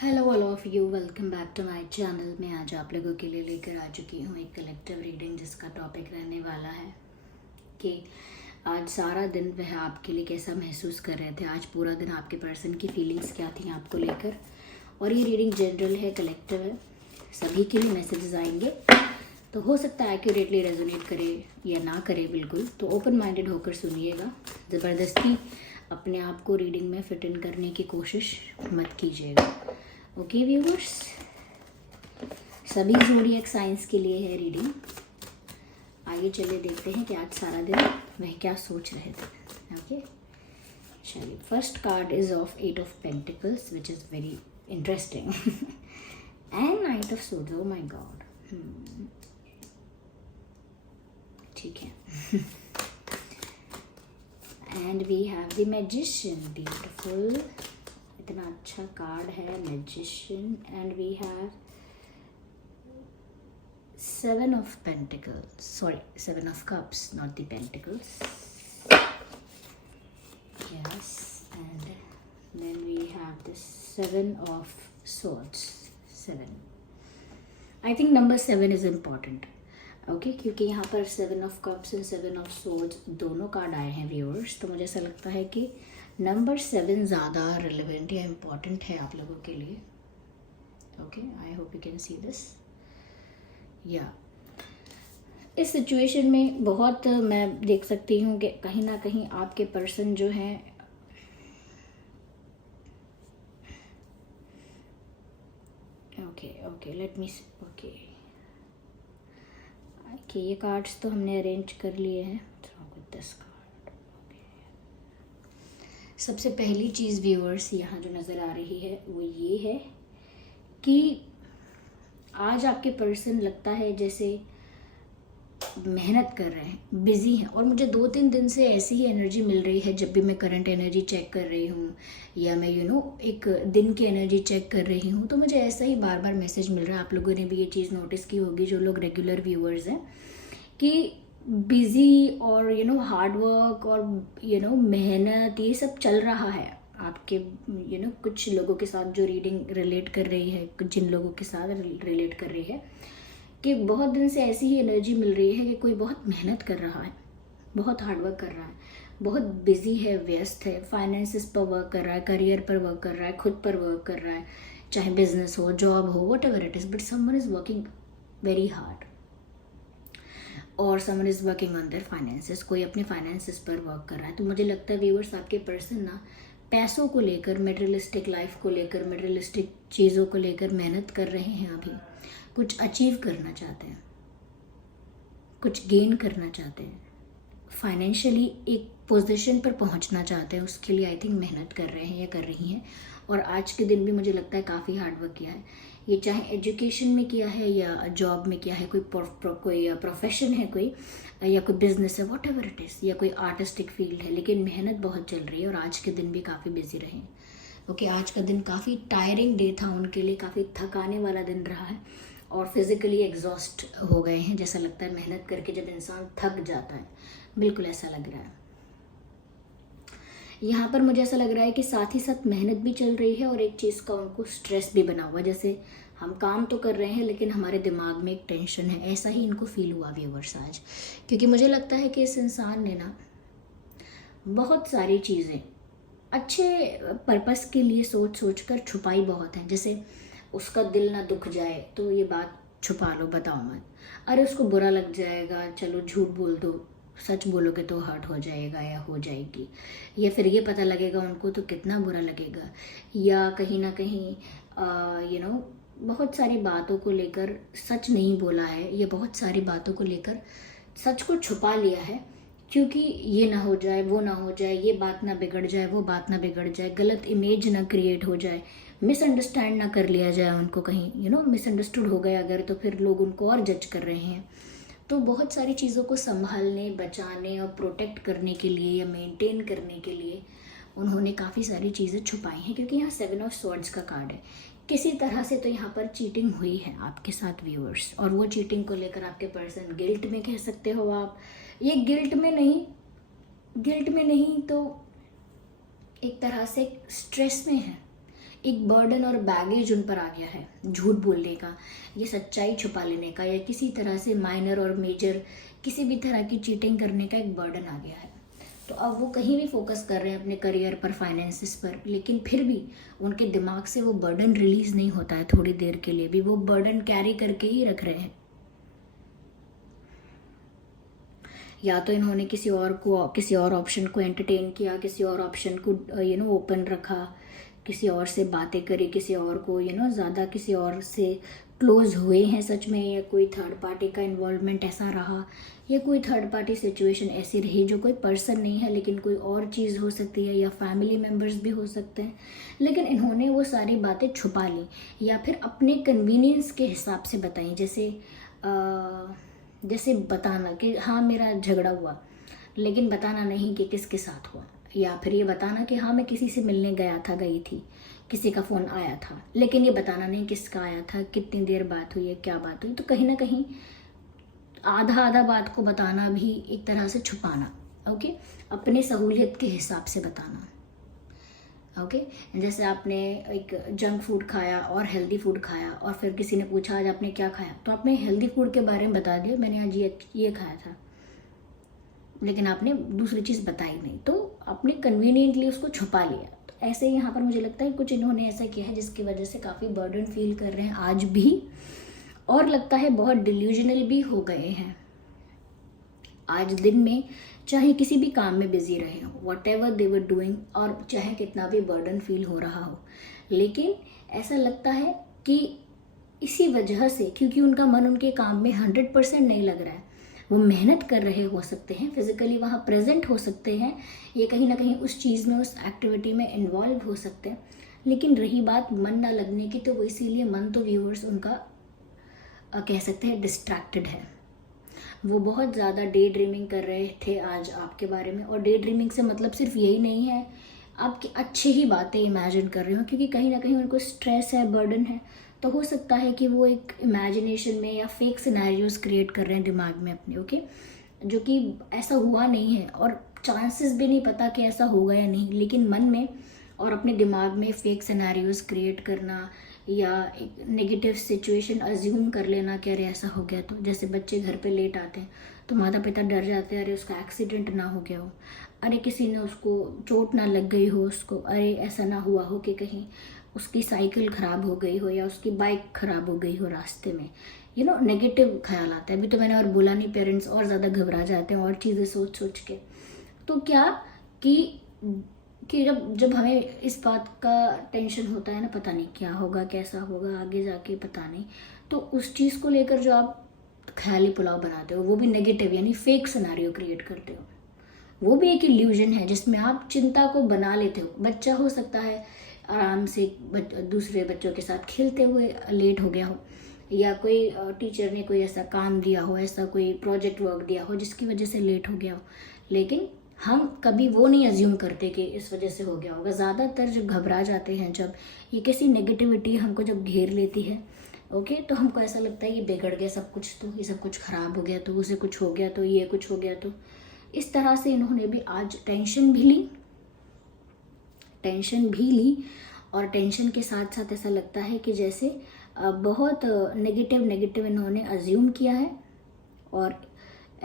Hello all of you, welcome back to my channel. मैं आज आप लोगों के लिए लेकर आ चुकी हूँ एक कलेक्टिव रीडिंग जिसका टॉपिक रहने वाला है कि आज सारा दिन वह आपके लिए कैसा महसूस कर रहे थे। आज पूरा दिन आपके पर्सन की फीलिंग्स क्या थी आपको लेकर। और ये रीडिंग जनरल है, कलेक्टिव है, सभी के लिए मैसेजेस आएंगे, तो हो सकता है एक्यूरेटली रेजोनेट करे या ना करे। बिल्कुल तो ओपन माइंडेड होकर सुनिएगा, ज़बरदस्ती अपने आप को रीडिंग में फिट इन करने की कोशिश मत कीजिएगा। ओके व्यूवर्स, सभी ज़ोडिएक साइंस के लिए है रीडिंग। आइए चलिए देखते हैं कि आज सारा दिन वह क्या सोच रहे थे। ओके चलिए, first card is of 8 of pentacles which is very interesting and knight of swords. Oh my God, ठीक है। And we have the magician, beautiful, इतना अच्छा कार्ड है magician. And we have 7 of pentacles, sorry 7 of cups, not the pentacles. Yes, and then we have the 7 of swords, 7। I think number 7 is important, okay, क्योंकि यहाँ पर 7 of cups and 7 of swords दोनों card आए हैं viewers. तो मुझे ऐसा लगता है कि नंबर 7 ज़्यादा रिलेवेंट या इम्पॉर्टेंट है आप लोगों के लिए। Okay, I hope you can see this. या इस सिचुएशन में बहुत मैं देख सकती हूँ कि कहीं ना कहीं आपके पर्सन जो हैं ओके लेट मी ओके ये कार्ड्स तो हमने अरेंज कर लिए हैं। दिस कार्ड, सबसे पहली चीज़ व्यूअर्स यहाँ जो नज़र आ रही है वो ये है कि आज आपके पर्सन लगता है जैसे मेहनत कर रहे हैं, बिजी हैं। और मुझे 2-3 दिन से ऐसी ही एनर्जी मिल रही है, जब भी मैं करंट एनर्जी चेक कर रही हूँ या मैं एक दिन की एनर्जी चेक कर रही हूँ, तो मुझे ऐसा ही बार बार मैसेज मिल रहा है। आप लोगों ने भी ये चीज़ नोटिस की होगी जो लोग रेगुलर व्यूअर्स हैं, कि बिजी और हार्ड वर्क और मेहनत ये सब चल रहा है आपके कुछ लोगों के साथ जो रीडिंग रिलेट कर रही है, कुछ जिन लोगों के साथ रिलेट कर रही है, कि बहुत दिन से ऐसी ही एनर्जी मिल रही है कि कोई बहुत मेहनत कर रहा है, बहुत हार्ड वर्क कर रहा है, बहुत बिजी है, व्यस्त है, फाइनेंसेस पर वर्क कर रहा है, करियर पर वर्क कर रहा है, खुद पर वर्क कर रहा है, चाहे बिजनेस हो, जॉब हो, whatever it is, but someone is working very hard और someone is working on their finances. कोई अपने फाइनेंसेस पर वर्क कर रहा है। तो मुझे लगता है व्यूअर्स, आपके पर्सन ना पैसों को लेकर, मटेरियलिस्टिक लाइफ को लेकर, मटेरियलिस्टिक चीज़ों को लेकर मेहनत कर रहे हैं। अभी कुछ अचीव करना चाहते हैं, कुछ गेन करना चाहते हैं, फाइनेंशियली एक पोजीशन पर पहुंचना चाहते हैं, उसके लिए आई थिंक मेहनत कर रहे हैं या कर रही हैं। और आज के दिन भी मुझे लगता है काफ़ी हार्ड वर्क किया है। ये चाहे एजुकेशन में किया है या जॉब में किया है, कोई प्रोफेशन है, कोई या कोई बिजनेस है, वॉट एवर इट इज़, या कोई आर्टिस्टिक फील्ड है, लेकिन मेहनत बहुत चल रही है। और आज के दिन भी काफ़ी बिजी रहे। ओके, आज का दिन काफ़ी टायरिंग डे था उनके लिए, काफ़ी थकाने वाला दिन रहा है और फिज़िकली एग्जॉस्ट हो गए हैं। जैसा लगता है मेहनत करके जब इंसान थक जाता है, बिल्कुल ऐसा लग रहा है। यहाँ पर मुझे ऐसा लग रहा है कि साथ ही साथ मेहनत भी चल रही है और एक चीज़ का उनको स्ट्रेस भी बना हुआ, जैसे हम काम तो कर रहे हैं लेकिन हमारे दिमाग में एक टेंशन है। ऐसा ही इनको फील हुआ व्यूअर्स आज, क्योंकि मुझे लगता है कि इस इंसान ने ना बहुत सारी चीज़ें अच्छे पर्पस के लिए सोच सोच कर छुपाई बहुत है। जैसे उसका दिल ना दुख जाए तो ये बात छुपा लो, बताओ मत। अरे उसको बुरा लग जाएगा, चलो झूठ बोल दो, सच बोलोगे तो हर्ट हो जाएगा या हो जाएगी, या फिर ये पता लगेगा उनको तो कितना बुरा लगेगा। या कहीं ना कहीं बहुत सारी बातों को लेकर सच नहीं बोला है, या बहुत सारी बातों को लेकर सच को छुपा लिया है, क्योंकि ये ना हो जाए, वो ना हो जाए, ये बात ना बिगड़ जाए, वो बात ना बिगड़ जाए, गलत इमेज ना क्रिएट हो जाए, मिसअंडरस्टैंड ना कर लिया जाए उनको, कहीं मिसअंडरस्टूड हो गया अगर, तो फिर लोग उनको और जज कर रहे हैं। तो बहुत सारी चीज़ों को संभालने, बचाने और प्रोटेक्ट करने के लिए या मेंटेन करने के लिए उन्होंने काफ़ी सारी चीज़ें छुपाई हैं, क्योंकि यहाँ 7 ऑफ स्वॉर्ड्स का कार्ड है। किसी तरह से तो यहाँ पर चीटिंग हुई है आपके साथ व्यूअर्स, और वो चीटिंग को लेकर आपके पर्सन गिल्ट में कह सकते हो आप, ये गिल्ट में नहीं तो एक तरह से स्ट्रेस में है, एक बर्डन और बैगेज उन पर आ गया है, झूठ बोलने का, ये सच्चाई छुपा लेने का, या किसी तरह से माइनर और मेजर किसी भी तरह की चीटिंग करने का एक बर्डन आ गया है। तो अब वो कहीं भी फोकस कर रहे हैं अपने करियर पर, फाइनेंसिस पर, लेकिन फिर भी उनके दिमाग से वो बर्डन रिलीज नहीं होता है। थोड़ी देर के लिए भी वो बर्डन कैरी करके ही रख रहे हैं। या तो इन्होंने किसी और ऑप्शन को एंटरटेन किया, किसी और ऑप्शन को ओपन रखा, किसी और से बातें करी, किसी और को ज़्यादा किसी और से क्लोज हुए हैं सच में, या कोई थर्ड पार्टी का इन्वॉल्वमेंट ऐसा रहा, या कोई थर्ड पार्टी सिचुएशन ऐसी रही जो कोई पर्सन नहीं है लेकिन कोई और चीज़ हो सकती है, या फैमिली मेम्बर्स भी हो सकते हैं, लेकिन इन्होंने वो सारी बातें छुपा ली या फिर अपने कन्वीनियंस के हिसाब से बताई। जैसे बताना कि हाँ मेरा झगड़ा हुआ, लेकिन बताना नहीं कि किसके साथ हुआ, या फिर ये बताना कि हाँ मैं किसी से मिलने गई थी, किसी का फ़ोन आया था, लेकिन ये बताना नहीं किसका आया था, कितनी देर बात हुई है, क्या बात हुई। तो कहीं ना कहीं आधा बात को बताना भी एक तरह से छुपाना। ओके, अपनी सहूलियत के हिसाब से बताना। ओके, जैसे आपने एक जंक फूड खाया और हेल्दी फूड खाया, और फिर किसी ने पूछा आज आपने क्या खाया, तो आपने हेल्दी फूड के बारे में बता दिया, मैंने आज ये खाया था, लेकिन आपने दूसरी चीज़ बताई नहीं, तो आपने कन्वीनियंटली उसको छुपा लिया। तो ऐसे यहाँ पर मुझे लगता है कुछ इन्होंने ऐसा किया है जिसकी वजह से काफ़ी बर्डन फील कर रहे हैं आज भी, और लगता है बहुत डिल्यूजनल भी हो गए हैं। आज दिन में चाहे किसी भी काम में बिजी रहे हो, what ever they were doing, और चाहे कितना भी बर्डन फील हो रहा हो, लेकिन ऐसा लगता है कि इसी वजह से, क्योंकि उनका मन उनके काम में 100% नहीं लग रहा है, वो मेहनत कर रहे हो सकते हैं, फिजिकली वहाँ प्रेजेंट हो सकते हैं, ये कहीं ना कहीं उस चीज़ में, उस एक्टिविटी में इन्वॉल्व हो सकते हैं, लेकिन रही बात मन ना लगने की, तो वो इसीलिए मन तो व्यूअर्स उनका कह सकते हैं डिस्ट्रैक्टेड है। वो बहुत ज़्यादा डे ड्रीमिंग कर रहे थे आज आपके बारे में, और डे ड्रीमिंग से मतलब सिर्फ यही नहीं है आपकी अच्छी ही बातें इमेजिन कर रहे हो, क्योंकि कहीं ना कहीं उनको स्ट्रेस है, बर्डन है, तो हो सकता है कि वो एक इमेजिनेशन में या फेक सिनेरियोज क्रिएट कर रहे हैं दिमाग में अपने। ओके, जो कि ऐसा हुआ नहीं है, और चांसेस भी नहीं पता कि ऐसा होगा या नहीं, लेकिन मन में और अपने दिमाग में फेक सिनेरियोज क्रिएट करना, या एक नेगेटिव सिचुएशन अज्यूम कर लेना कि अरे ऐसा हो गया तो, जैसे बच्चे घर पे लेट आते हैं तो माता पिता डर जाते हैं, अरे उसका एक्सीडेंट ना हो गया हो, अरे किसी ने उसको चोट ना लग गई हो उसको, अरे ऐसा ना हुआ हो कि कहीं उसकी साइकिल ख़राब हो गई हो या उसकी बाइक ख़राब हो गई हो रास्ते में। नेगेटिव ख्याल आता है। अभी तो मैंने और बोला नहीं, पेरेंट्स और ज़्यादा घबरा जाते हैं और चीज़ें सोच सोच के। तो क्या कि जब हमें इस बात का टेंशन होता है ना, पता नहीं क्या होगा, कैसा होगा आगे जाके, पता नहीं, तो उस चीज़ को लेकर जो आप ख्याली पुलाव बनाते हो, वो भी नेगेटिव यानी फेक सिनेरियो क्रिएट करते हो, वो भी एक इल्यूजन है जिसमें आप चिंता को बना लेते हो। बच्चा हो सकता है आराम से दूसरे बच्चों के साथ खेलते हुए लेट हो गया हो, या कोई टीचर ने कोई ऐसा काम दिया हो, ऐसा कोई प्रोजेक्ट वर्क दिया हो जिसकी वजह से लेट हो गया हो, लेकिन हम कभी वो नहीं अज्यूम करते कि इस वजह से हो गया होगा। ज़्यादातर जब घबरा जाते हैं, जब ये किसी नेगेटिविटी हमको जब घेर लेती है, ओके, तो हमको ऐसा लगता है ये बिगड़ गया सब कुछ, तो ये सब कुछ ख़राब हो गया, तो उसे कुछ हो गया, तो ये कुछ हो गया। तो इस तरह से इन्होंने भी आज टेंशन भी ली, और टेंशन के साथ साथ ऐसा लगता है कि जैसे बहुत नेगेटिव इन्होंने अज्यूम किया है, और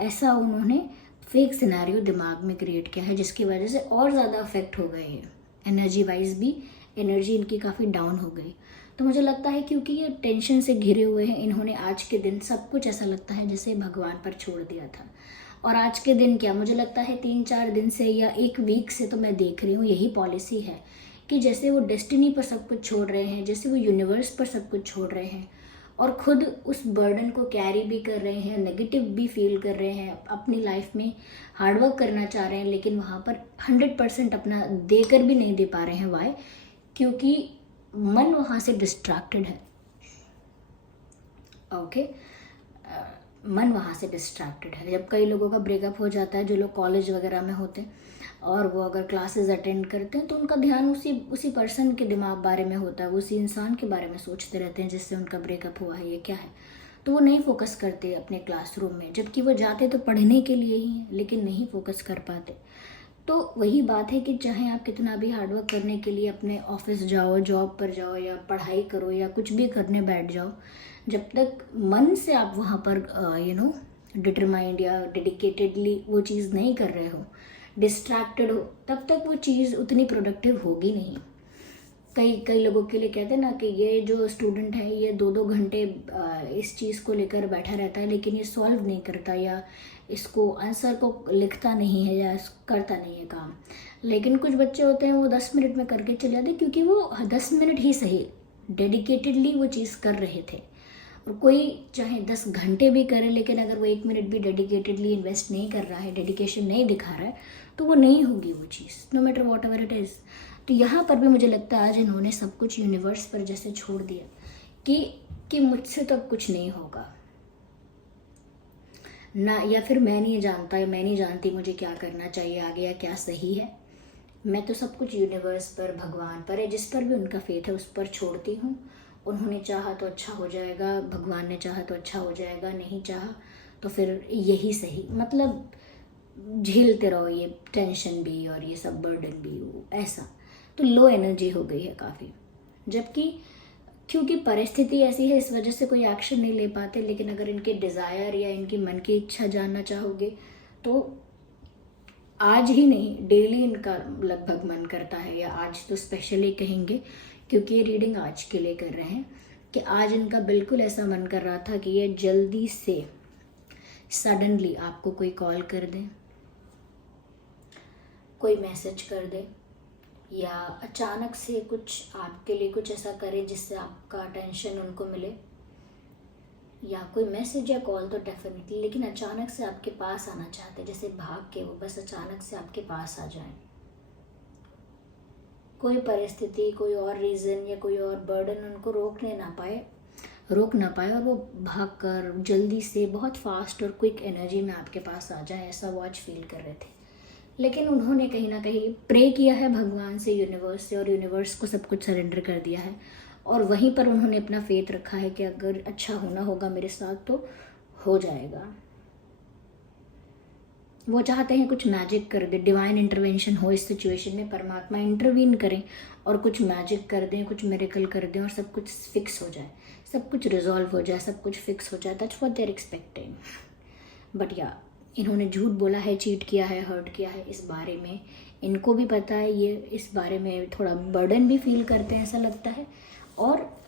ऐसा उन्होंने फेक सिनेरियो दिमाग में क्रिएट किया है, जिसकी वजह से और ज़्यादा अफेक्ट हो गए हैं। एनर्जी वाइज भी एनर्जी इनकी काफ़ी डाउन हो गई। तो मुझे लगता है क्योंकि ये टेंशन से घिरे हुए हैं, इन्होंने आज के दिन सब कुछ ऐसा लगता है जैसे भगवान पर छोड़ दिया था। और आज के दिन क्या, मुझे लगता है 3-4 दिन से या एक वीक से तो मैं देख रही हूँ यही पॉलिसी है कि जैसे वो डेस्टिनी पर सब कुछ छोड़ रहे हैं, जैसे वो यूनिवर्स पर सब कुछ छोड़ रहे हैं, और खुद उस बर्डन को कैरी भी कर रहे हैं, नेगेटिव भी फील कर रहे हैं, अपनी लाइफ में हार्डवर्क करना चाह रहे हैं, लेकिन वहाँ पर 100% अपना देकर भी नहीं दे पा रहे हैं। वाई? क्योंकि मन वहाँ से डिस्ट्रैक्टेड है। ओके, मन वहाँ से डिस्ट्रैक्टेड है। जब कई लोगों का ब्रेकअप हो जाता है, जो लोग कॉलेज वगैरह में होते हैं और वो अगर क्लासेस अटेंड करते हैं, तो उनका ध्यान उसी पर्सन के दिमाग बारे में होता है, वो उसी इंसान के बारे में सोचते रहते हैं जिससे उनका ब्रेकअप हुआ है, ये क्या है। तो वो नहीं फोकस करते अपने क्लासरूम में, जबकि वो जाते तो पढ़ने के लिए ही हैं, लेकिन नहीं फोकस कर पाते। तो वही बात है कि चाहे आप कितना भी हार्डवर्क करने के लिए अपने ऑफिस जाओ, जॉब पर जाओ, या पढ़ाई करो, या कुछ भी करने बैठ जाओ, जब तक मन से आप वहाँ पर डिटरमाइंड या डेडिकेटेडली वो चीज़ नहीं कर रहे हो, डिस्ट्रैक्टेड हो, तब तक वो चीज़ उतनी प्रोडक्टिव होगी नहीं। कई कई लोगों के लिए कहते हैं ना कि ये जो स्टूडेंट है ये 2-2 घंटे इस चीज़ को लेकर बैठा रहता है, लेकिन ये सॉल्व नहीं करता, या इसको आंसर को लिखता नहीं है, या करता नहीं है काम। लेकिन कुछ बच्चे होते हैं वो 10 मिनट में करके चले जाते, क्योंकि वो 10 मिनट ही सही डेडिकेटेडली वो चीज़ कर रहे थे। और कोई चाहे 10 घंटे भी करे, लेकिन अगर वो 1 मिनट भी डेडिकेटेडली इन्वेस्ट नहीं कर रहा है, डेडिकेशन नहीं दिखा रहा है, तो वो नहीं होगी वो चीज़, no matter whatever it is. तो यहाँ पर भी मुझे लगता है आज इन्होंने सब कुछ यूनिवर्स पर जैसे छोड़ दिया कि मुझसे तो अब कुछ नहीं होगा ना, या फिर मैं नहीं जानता या मैं नहीं जानती मुझे क्या करना चाहिए आगे या क्या सही है। मैं तो सब कुछ यूनिवर्स पर, भगवान पर है, जिस पर भी उनका फेथ है उस पर छोड़ती हूँ। उन्होंने चाहा तो अच्छा हो जाएगा, भगवान ने चाहा तो अच्छा हो जाएगा, नहीं चाहा तो फिर यही सही। मतलब झेलते रहो ये टेंशन भी और ये सब बर्डन भी, ऐसा तो लो एनर्जी हो गई है काफ़ी। जबकि क्योंकि परिस्थिति ऐसी है, इस वजह से कोई एक्शन नहीं ले पाते। लेकिन अगर इनके डिज़ायर या इनकी मन की इच्छा जानना चाहोगे तो आज ही नहीं, डेली इनका लगभग मन करता है, या आज तो स्पेशली कहेंगे क्योंकि ये रीडिंग आज के लिए कर रहे हैं, कि आज इनका बिल्कुल ऐसा मन कर रहा था कि ये जल्दी से सडनली आपको कोई कॉल कर दे, कोई मैसेज कर दे, या अचानक से कुछ आपके लिए कुछ ऐसा करे जिससे आपका अटेंशन उनको मिले, या कोई मैसेज या कॉल तो डेफिनेटली, लेकिन अचानक से आपके पास आना चाहते हैं, जैसे भाग के वो बस अचानक से आपके पास आ जाए। कोई परिस्थिति, कोई और रीज़न या कोई और बर्डन उनको रोक ना पाए और वो भागकर जल्दी से बहुत फास्ट और क्विक एनर्जी में आपके पास आ जाए, ऐसा वो आज फील कर रहे थे। लेकिन उन्होंने कहीं ना कहीं प्रे किया है भगवान से, यूनिवर्स से, और यूनिवर्स को सब कुछ सरेंडर कर दिया है। और वहीं पर उन्होंने अपना फेथ रखा है कि अगर अच्छा होना होगा मेरे साथ तो हो जाएगा। वो चाहते हैं कुछ मैजिक कर दे, डिवाइन इंटरवेंशन हो इस सिचुएशन में, परमात्मा इंटरवीन करें और कुछ मैजिक कर दें, कुछ मिरेकल कर दें और सब कुछ फिक्स हो जाए, सब कुछ रिजॉल्व हो जाए, सब कुछ फिक्स हो जाए। That's what they are expecting. But या इन्होंने झूठ बोला है, चीट किया है, हर्ट किया है, इस बारे में इनको भी पता है। ये इस बारे में थोड़ा बर्डन भी फील करते हैं ऐसा लगता है, और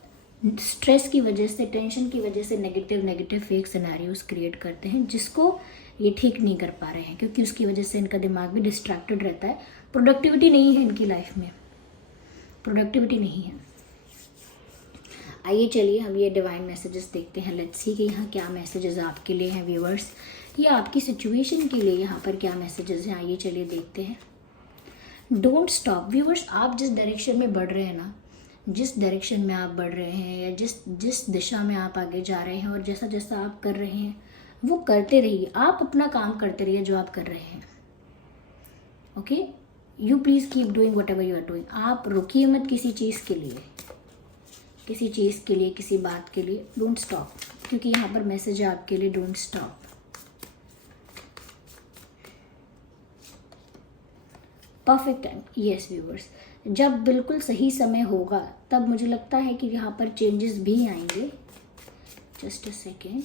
स्ट्रेस की वजह से, टेंशन की वजह से नेगेटिव फेक सिनेरियोज क्रिएट करते हैं, जिसको ये ठीक नहीं कर पा रहे हैं, क्योंकि उसकी वजह से इनका दिमाग भी डिस्ट्रैक्टेड रहता है। प्रोडक्टिविटी नहीं है इनकी लाइफ में, प्रोडक्टिविटी नहीं है। आइए चलिए हम ये डिवाइन मैसेजेस देखते हैं। लेट्स सी कि यहाँ क्या मैसेजेस आपके लिए हैं व्यूअर्स, या आपकी सिचुएशन के लिए यहाँ पर क्या मैसेजेस हैं। आइए चलिए देखते हैं। डोंट स्टॉप व्यूअर्स, आप जिस डायरेक्शन में बढ़ रहे हैं ना, जिस डायरेक्शन में आप बढ़ रहे हैं, या जिस दिशा में आप आगे जा रहे हैं, और जैसा जैसा आप कर रहे हैं वो करते रहिए। आप अपना काम करते रहिए जो आप कर रहे हैं। Okay, you please keep doing whatever you are doing. आप रुकिए मत किसी चीज़ के लिए, किसी बात के लिए। डोंट स्टॉप, क्योंकि यहाँ पर मैसेज है आपके लिए, don't stop. Perfect time, yes viewers, जब बिल्कुल सही समय होगा तब मुझे लगता है कि यहाँ पर चेंजेस भी आएंगे। Just a second.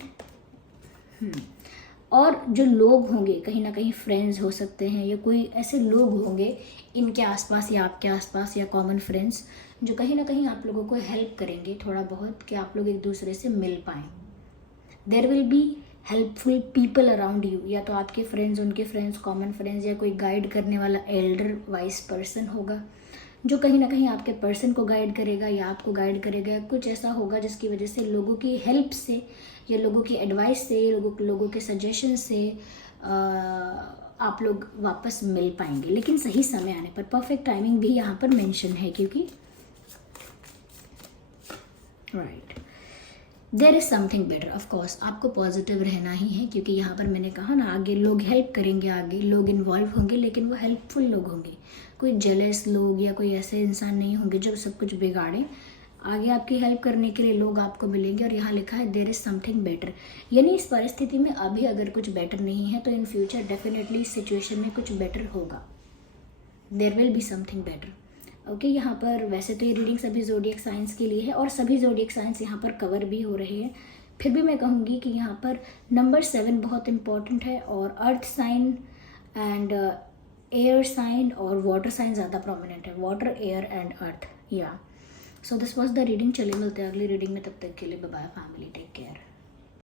और जो लोग होंगे, कहीं ना कहीं फ्रेंड्स हो सकते हैं, या कोई ऐसे लोग होंगे इनके आसपास या आपके आसपास, या कॉमन फ्रेंड्स, जो कहीं ना कहीं आप लोगों को हेल्प करेंगे थोड़ा बहुत, कि आप लोग एक दूसरे से मिल पाएँ। There will be helpful people around you, या तो आपके फ्रेंड्स, उनके फ्रेंड्स, कॉमन फ्रेंड्स, या कोई गाइड करने वाला एल्डर वाइस पर्सन होगा जो कहीं ना कहीं आपके पर्सन को गाइड करेगा या आपको गाइड करेगा। कुछ ऐसा होगा जिसकी वजह से लोगों की हेल्प से, या लोगों की एडवाइस से, लोगों के सजेशन से आप लोग वापस मिल पाएंगे, लेकिन सही समय आने पर। परफेक्ट टाइमिंग भी यहाँ पर मेंशन है, क्योंकि right, there is something better. Of course आपको पॉजिटिव रहना ही है, क्योंकि यहाँ पर मैंने कहा ना, आगे लोग हेल्प करेंगे, आगे लोग इन्वॉल्व होंगे, लेकिन वो हेल्पफुल लोग होंगे। कोई जेलस लोग या कोई ऐसे इंसान नहीं होंगे जो सब कुछ बिगाड़ें। आगे आपकी हेल्प करने के लिए लोग आपको मिलेंगे। और यहाँ लिखा है देयर इज़ समथिंग बेटर, यानी इस परिस्थिति में अभी अगर कुछ बेटर नहीं है तो इन फ्यूचर डेफिनेटली इस सिचुएशन में कुछ बेटर होगा। There will be something better. Okay, यहाँ पर वैसे तो ये रीडिंग सभी ज़ोडिएक साइंस के लिए है और सभी ज़ोडिएक साइंस यहाँ पर कवर भी हो रहे हैं, फिर भी मैं कहूँगी कि यहाँ पर नंबर 7 बहुत इम्पॉर्टेंट है और earth sign and air sign और वाटर साइन ज़्यादा प्रोमिनेंट है, water, air and earth. Yeah so this was the reading. चलिए मिलते हैं अगली रीडिंग में, तब तक के लिए bye bye family, take care.